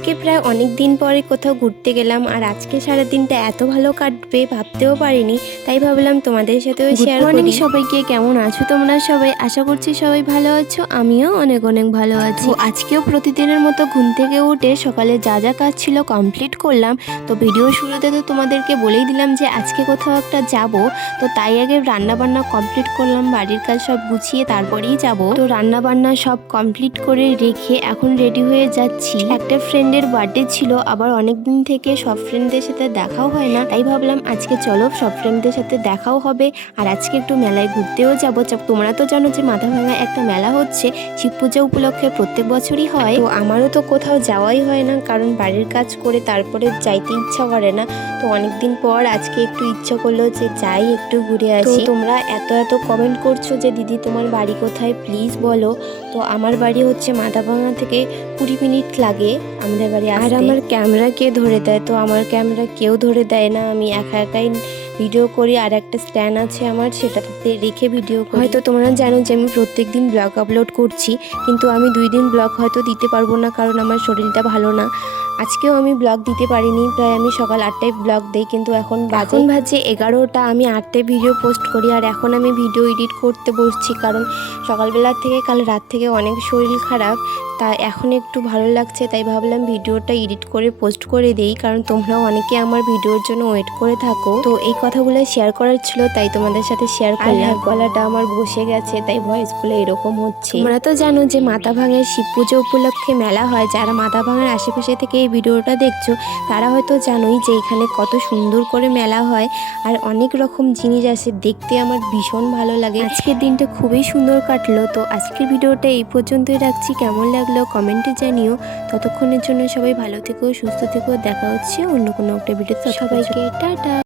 আজকে প্রায় অনেক দিন পরে কোথাও ঘুরতে গেলাম, আর আজকে সারা দিনটা এত ভালো কাটবে ভাবতেও পারিনি। তাই ভাবলাম তোমাদের সাথেও শেয়ার করি। সবাইকে কেমন আছো তোমরা সবাই? আশা করছি সবাই ভালো আছো, আমিও অনেক অনেক ভালো আছি। আজকেও প্রতিদিনের মতো ঘুম থেকে উঠে সকালে যা যা কাজ ছিল কমপ্লিট করলাম। তো ভিডিও শুরুতে তো তোমাদেরকে বলেই দিলাম যে আজকে কোথাও একটা যাব। তো তাই আগে রান্না বান্না কমপ্লিট করলাম, বাড়ির কাজ সব গুছিয়ে তারপরেই যাব। তো রান্না বান্না সব কমপ্লিট করে রেখে এখন রেডি হয়ে যাচ্ছি। একটা ফ্রেন্ডের বার্থডে ছিল, আবার অনেক দিন থেকে সব ফ্রেন্ডদের সাথে দেখাও হয় না, তাই ভাবলাম আজকে চলো সব ফ্রেন্ডদের সাথে দেখাও হবে, আর আজকে একটু মেলায় ঘুরতেও যাব। তোমরা তো জানো যে মাথাভাঙা একটা মেলা হচ্ছে, শিব পূজা উপলক্ষে প্রত্যেক বছরই হয়। তো আমারও তো কোথাও যাওয়াই হয় না, কারণ বাড়ির কাজ করে তারপরে যাইতে ইচ্ছা করে না। তো অনেকদিন পর আজকে একটু ইচ্ছা করলো যে যাই একটু ঘুরে আসি। তোমরা এত কমেন্ট করছো যে দিদি তোমার বাড়ি কোথায়, প্লিজ বলো। তো আমার বাড়ি হচ্ছে মাথাভাঙা থেকে 20 মিনিট লাগে আমাদের বাড়ি। আর আমার ক্যামেরা কে ধরে দেয়? তো আমার ক্যামেরা কেউ ধরে দেয় না, আমি একা একাই ভিডিও করি। আর একটা স্ট্যান্ড আছে আমার, সেটাতে রেখে ভিডিও করি। হয়তো তোমরা জানো যে আমি প্রত্যেক দিন ব্লগ আপলোড করছি, কিন্তু আমি 2 দিন ব্লগ হয়তো দিতে পারবো না, কারণ আমার শরীরটা ভালো না। আজকেও আমি ব্লগ দিতে পারিনি, প্রায় আমি সকাল 8টায় ব্লগ দিই, কিন্তু এখন বাজে 11টা। আমি 8টায় ভিডিও পোস্ট করি, আর এখন আমি ভিডিও এডিট করতে বসছি, কারণ সকালবেলা থেকে কাল রাত থেকে অনেক শরীর খারাপ। তা এখন একটু ভালো লাগছে, তাই ভাবলাম ভিডিওটা এডিট করে পোস্ট করে দেই, কারণ তোমরাও অনেকে আমার ভিডিওর জন্য ওয়েট করে থাকো। তো এই কথাগুলো শেয়ার করার ছিল, তাই তোমাদের সাথে শেয়ার করলাম। গলাটা আমার বসে গেছে, তাই ভয়েসগুলো এরকম হচ্ছে। তোমরা তো জানো যে মাথাভাঙায় শিব পুজো উপলক্ষে মেলা হয়। যারা মাথাভাঙার আশেপাশে থেকে এই ভিডিওটা দেখছো তারা হয়তো জানোই যে এখানে কত সুন্দর করে মেলা হয়, আর অনেক রকম জিনিস আছে, দেখতে আমার ভীষণ ভালো লাগে। আজকের দিনটা খুবই সুন্দর কাটলো। তো আজকের ভিডিওটা এই পর্যন্তই রাখছি, কেমন লাগলো কমেন্টে জানিও। ততক্ষণের জন্য সবাই ভালো থেকো, সুস্থ থেকো, দেখা হচ্ছে অন্য কোনো একটা ভিডিওতে। সবাইকে টাটা।